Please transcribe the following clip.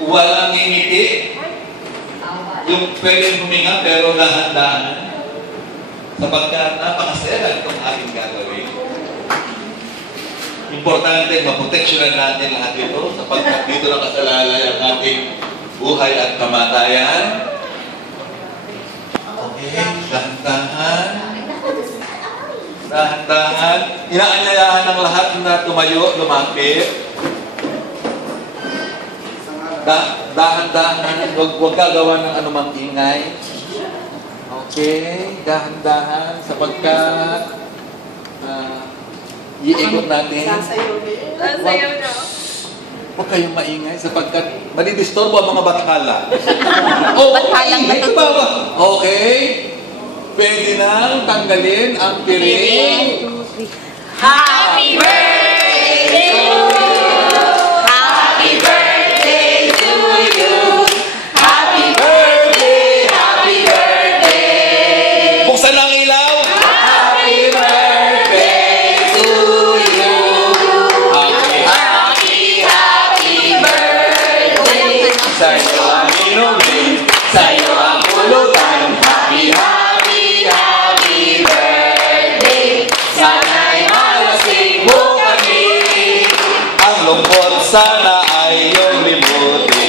Walang ngingiti. Yung pwedeng huminga pero dahan-dahan. Sapagkat napakasaya itong ating gagawin. Importante, maproteksyonan natin lahat ito sapagkat dito nakasalalay ang ating buhay at kamatayan. Okay, dahan-dahan. Dahan-dahan. Inaanyayahan ng lahat na tumayo, lumapit. Dahan-dahan. Huwag gagawa ng anumang ingay. Okay, dahan-dahan sapagkat iikot natin. Sasayaw na. Huwag kayong maingay sapagkat malidistorbo ang mga bathala. Bathalang natutuwa. Okay. Pwede nang tanggalin ang piring. Happy birthday to you! Happy birthday to you! Happy birthday! Happy birthday! Buksan ang ilaw. Happy birthday to you! Happy birthday! Sa'yo ang inumin, sa'yo ang pulutan. Happy birthday! Sana'y malasing mo kami. Ang lungkot sana ay iyong limutin.